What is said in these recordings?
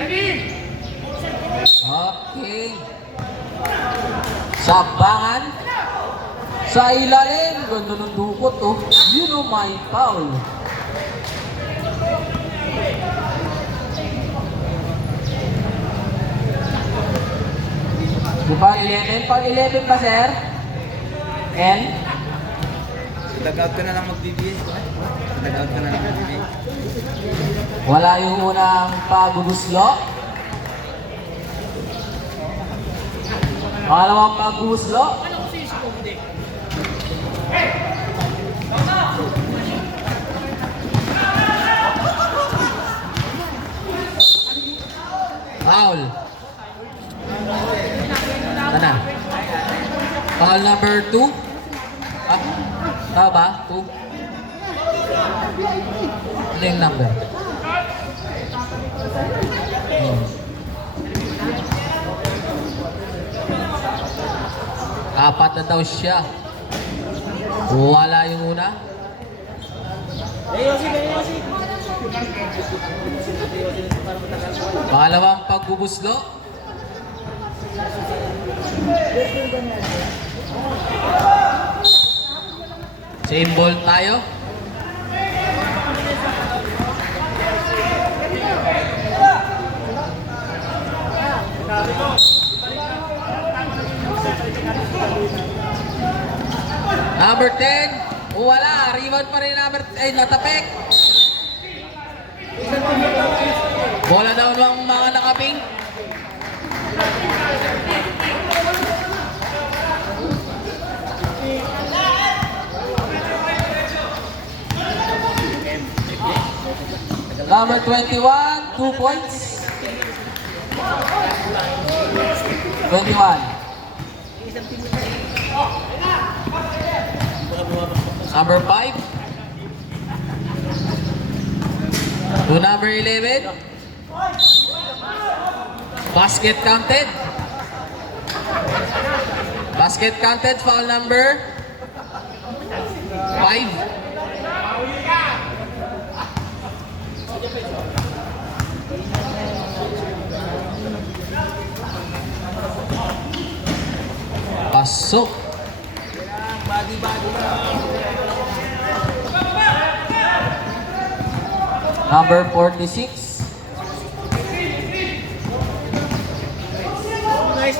Okay. Sabangan. Sa ilalim. Ganda ng dukot, oh. Yun, oh, my foul. Diba 11? Pag 11 pa, sir? N? Dag-out ka na lang mag-BBA. Dag-out ka na lang mag-BBA. Wala yung unang paguguslo. Pangalawang paguguslo. Foul. Ano? Foul number 2. Ah, tama ba? 2. Ano yung number? Apat na daw siya. Wala yung una. Pangalawang pagbubuslo. Same ball tayo. Number 10. Wala. Rebound pa rin number 10. Natapik. Bola daw ng mga nakaping. Number 21, 2 points. 21. Number 5. To number 11. Basket counted. Basket counted, foul number 5. Pasok. Number 46.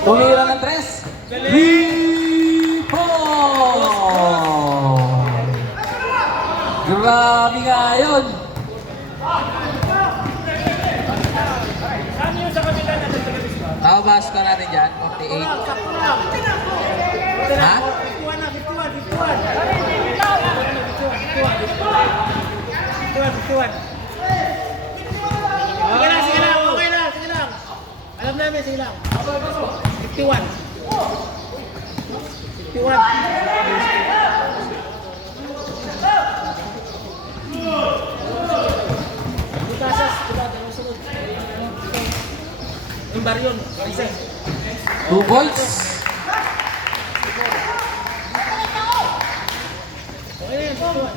Tumira ng 3. Rebound! Grabe nga yun. Tabas ka natin dyan, 48. Ha? 51. Sige lang, okay lang. Alam namin, sige lang. 51. 51. Butasas, diba? Dalawang sunod. Yung baryon, isa. 2 points. Okay na yan, 51.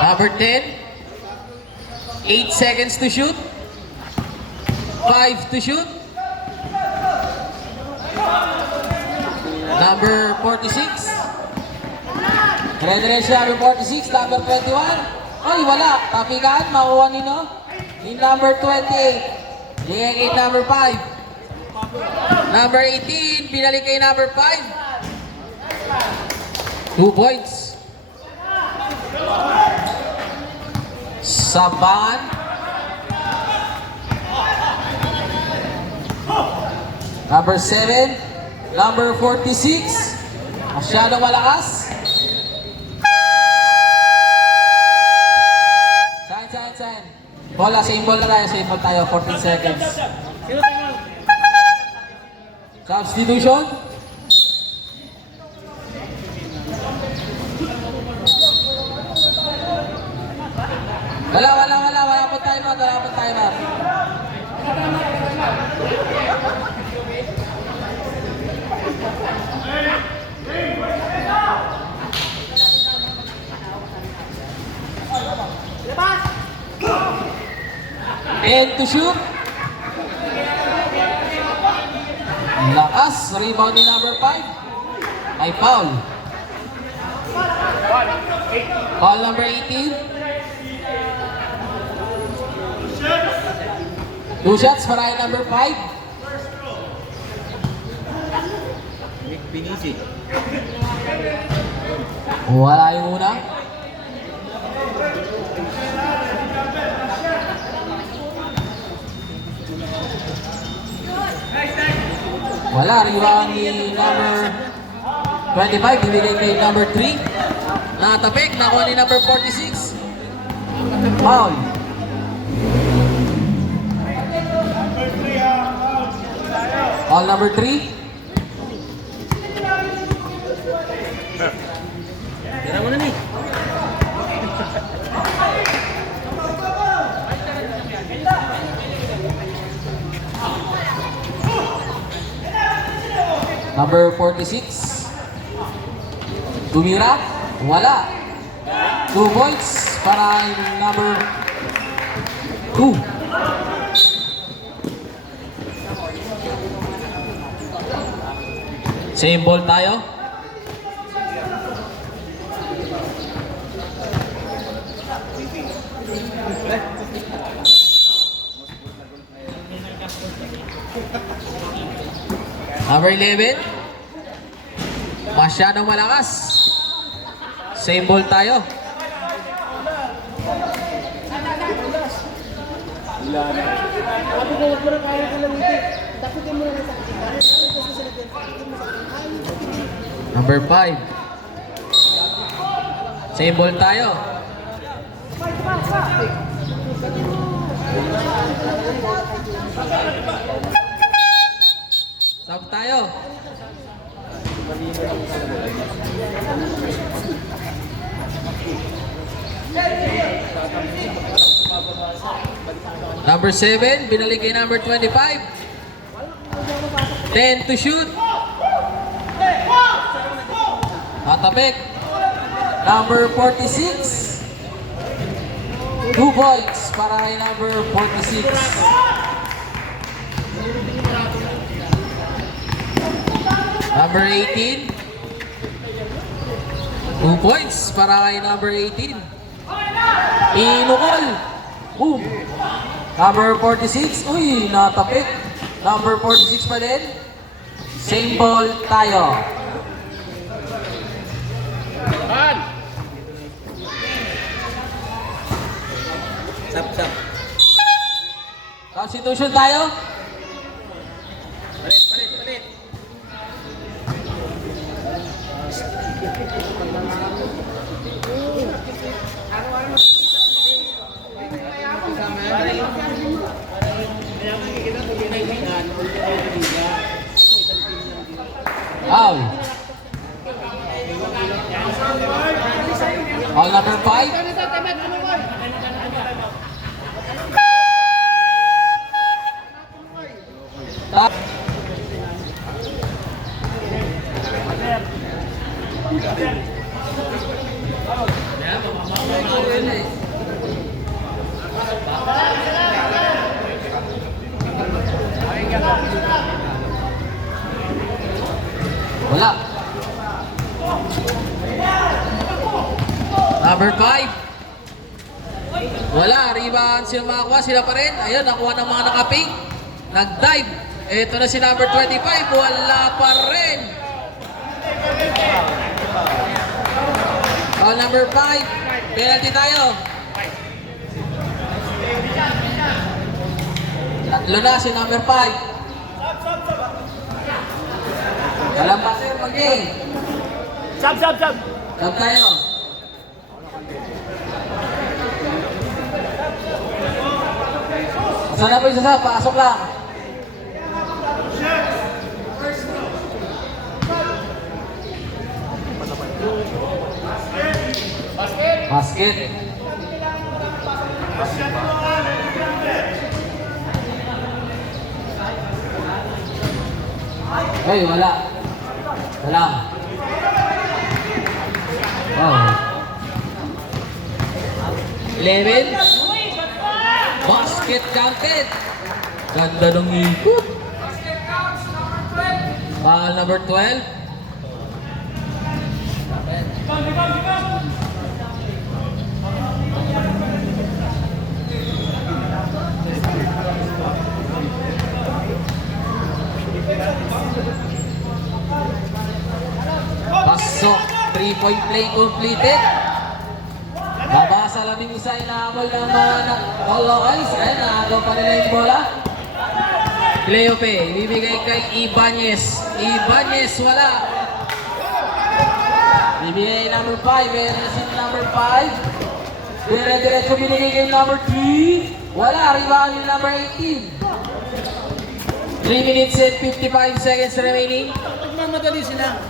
Number 10. 8 seconds to shoot. 5 to shoot. Number 46. Red siya, number 46. Number 21. Ay, wala. Tapikan, makuha nino. Yung number 28. Yung number 5. Number 18. Pinalik kay number 5. 2 points. Saban. Number 7. Number 46. Masyadong malakas. Sign. Bola, same ball na tayo. Same ball tayo. 14 seconds. Substitution. Wala po timer. 10 to shoot. Lakas. Rebound ni number 5. Ay foul. Foul number 18. 2 shots para kay number 5. Nick Pinisi. Wala yung una. Wala. Rebound ni number 25. Bibigay kay number 3. Nakatapik. Nakuha ni number 46. Foul. Foul number 3. Tira mo na ni. Number 46. Tumira. Wala. 2 points para number 2. Same ball tayo. Number 11. Masyadong malakas. Same ball tayo. Sabi ko, huwag mo na kaya kalamitin. Tapitin mo na lang sa akin. Number 5. Same ball tayo. Sub tayo. Number 7, binalik kay number 25. 10 to shoot. Tatapik. Number 46. 2 points para kay number 46. Number 18. 2 points para kay number 18. Inukol. Boom. Number 46. Uy, natapik. Number 46 pa din. Same ball tayo. Sap. Constitution tayo. Palit. Foul. Foul number 5. Wala. Number 5. Wala. Rebound sila makakuha. Sila pa rin. Ayun, nakuha ng mga nakaping. Nag-dive. Ito na si number 25. Wala pa rin. Foul number 5. Penalty tayo. Tatlo na si number 5. Walang pasir, mag-game. Sab. Sab tayo. Saan na po yung sasab? Pasok lang. Basket. Ay, wala. Wala. Wow. 11. Basket. Basket counted. Ganda ng ikot. Foul number 12. Pasok. 3-point play completed. Babasa lang yung isa, inaabol ng mga Colocals. Ayan, naagaw pa nila yung bola. Cleope, ibibigay kay Ibanez. Ibanez, wala. Bibigay number 5, meron na si number 5. Dire-diretso binigay kay number 3. Wala, rebound yung number 18. 3 minutes and 55 seconds remaining. Nagmamadali sila.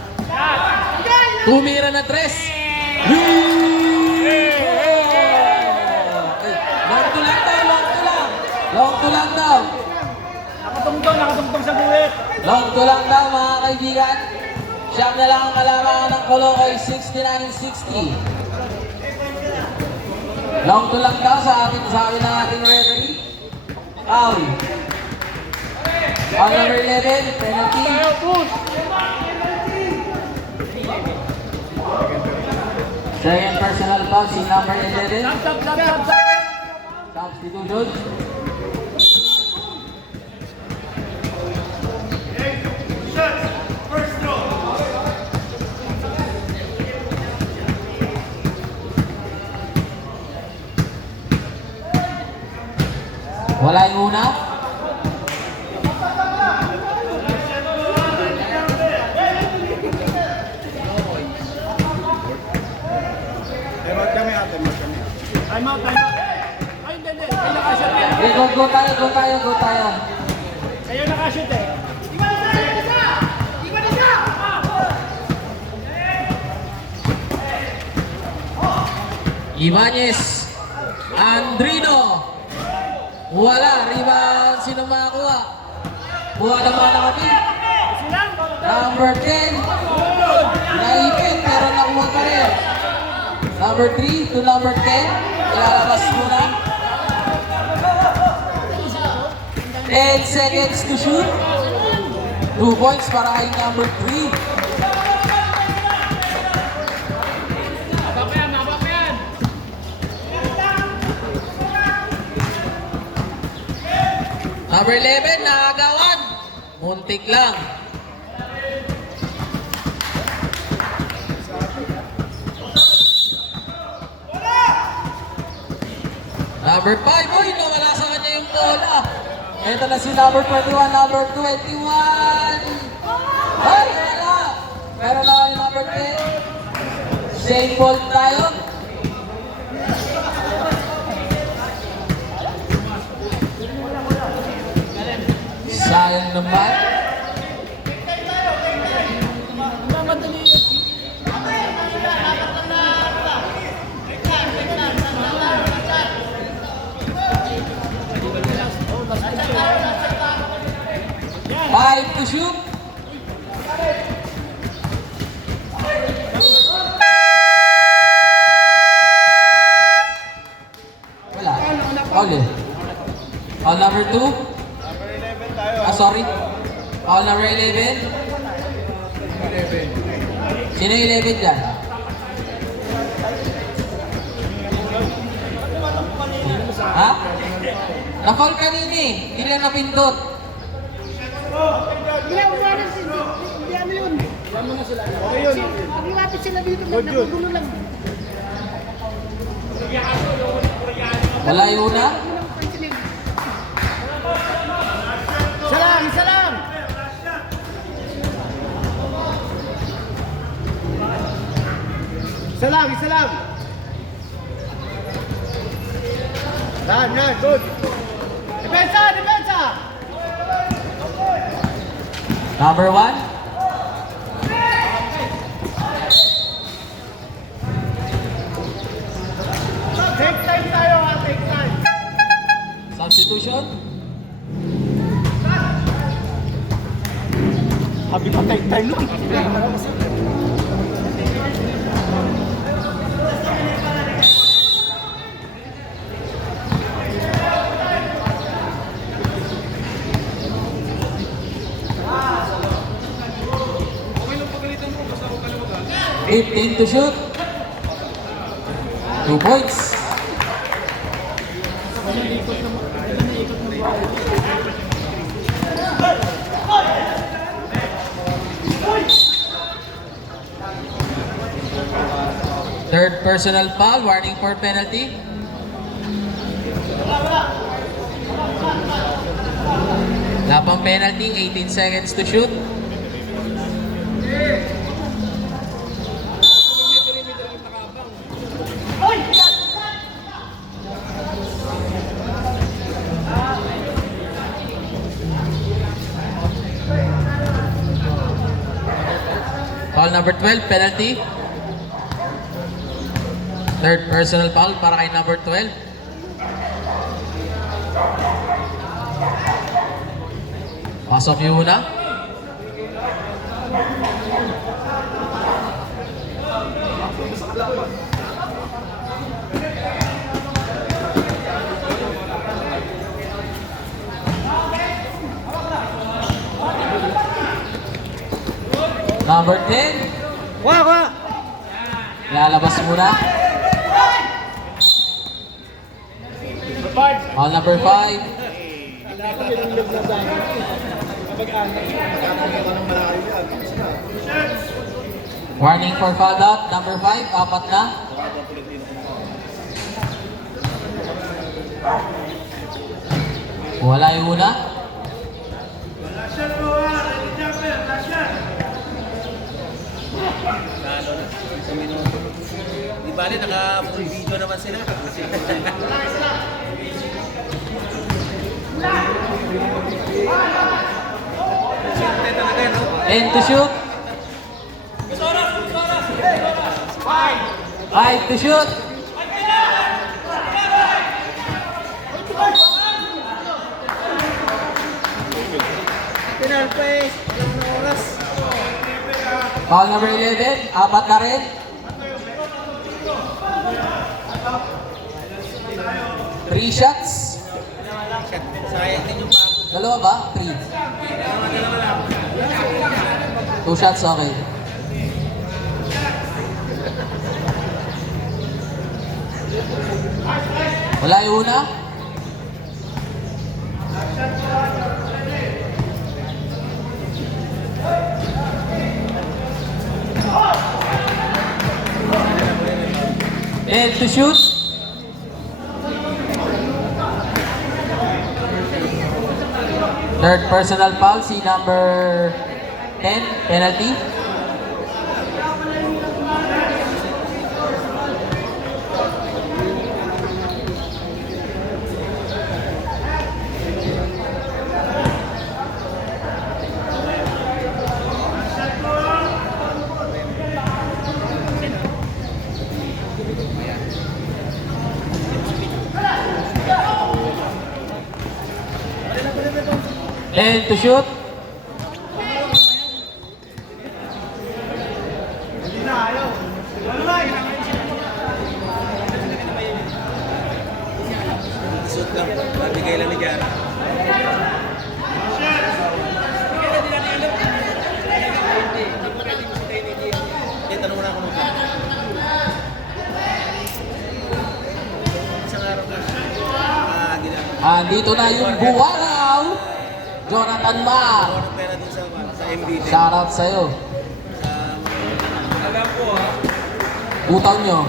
Tumira na 3. Long to lang daw, long to lang. Long to lang daw. Nakatungtong sa buwit. Long to lang daw mga kaibigan. Siyam na lang ang kalamangan ng Colocay, 69-60. Long to lang daw sa ating sabi ng ating referee. Foul. Foul number 11, penalty. Second personal foul, si number 11. Substitution. Wala yung una. Time out. Ay, hindi. Ay, nakashoot yan. Okay, go tayo. Kayo nakashoot eh. Ibanez. Andrino. Wala. Rebound. Sino makakuha? Buha naman ang ating. Number 10. Naipit pero nakuha ka rin. Number 3 to number 10. Ilalabas muna. 10 seconds to shoot. 2 points para kay number 3. Number 11, nakagawan. Muntik lang. Number 5, uy, nawala sa kanya yung bola. Ito na si number 21, number 21. Ay, wala. Meron na yung number 10. Shane Bolt tayo. Sayang naman. Five to shoot. Wala. Okay. All number 2. Sorry. All number 11. Sino yung 11 dyan? Ha? Na-fall kanina eh. Hindi lang napindot. Lumapit sila dito, nagnagugulo lang. Wala yung una? Isa lang. Isa lang. Yan, good. Depensa! Number 1. Take time tayo, take time. Substitution. Habi pa take time lang. 15 to shoot. 2 points. Third personal foul, warning for penalty. Lapang penalty, 18 seconds to shoot. Foul number 12, penalty. Third personal foul para kay number 12. Pasok yung una. Number 10. Wah! Lalabas muna. Foul number 5. Warning for foul out. Number 5. Apat na. Wala yung una. Di bali, naka-full video naman sila. Siyempre talaga, no? 10 to shoot. 5 to shoot. Penal place. Walang na oras. Foul number 11. Apat na rin. Three shots. Sayang din yung pagod. Dalawa ba? 3. 2 shots, okay. Wala yung una. And to shoot. Third personal foul, si number 10, penalty. And to shoot. Shoot lang. Mabigay lang ni Jara. Eh, tanong mo na ako muna. Isang araw na. Di na. Andito na yung buwaraw. Jonathan Ma. Ang pera din sa MB. Shoutout sa'yo. Alam ko Butaw nyo.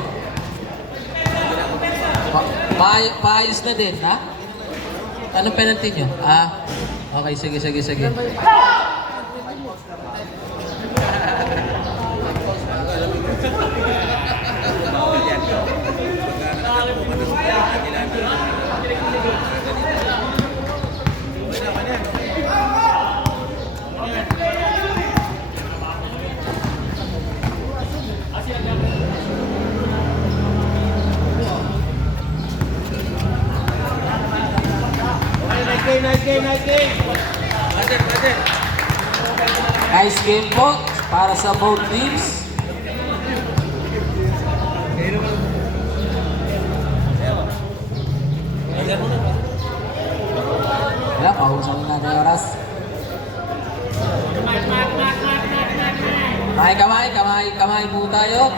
Paayos na din, ha? Anong penalty nyo? Okay, sige. Nice game. Brother. Nice game po para sa both teams. Wala, pausan na natin yung oras. Kamay po tayo.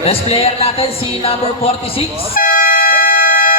Best player natin si number 46.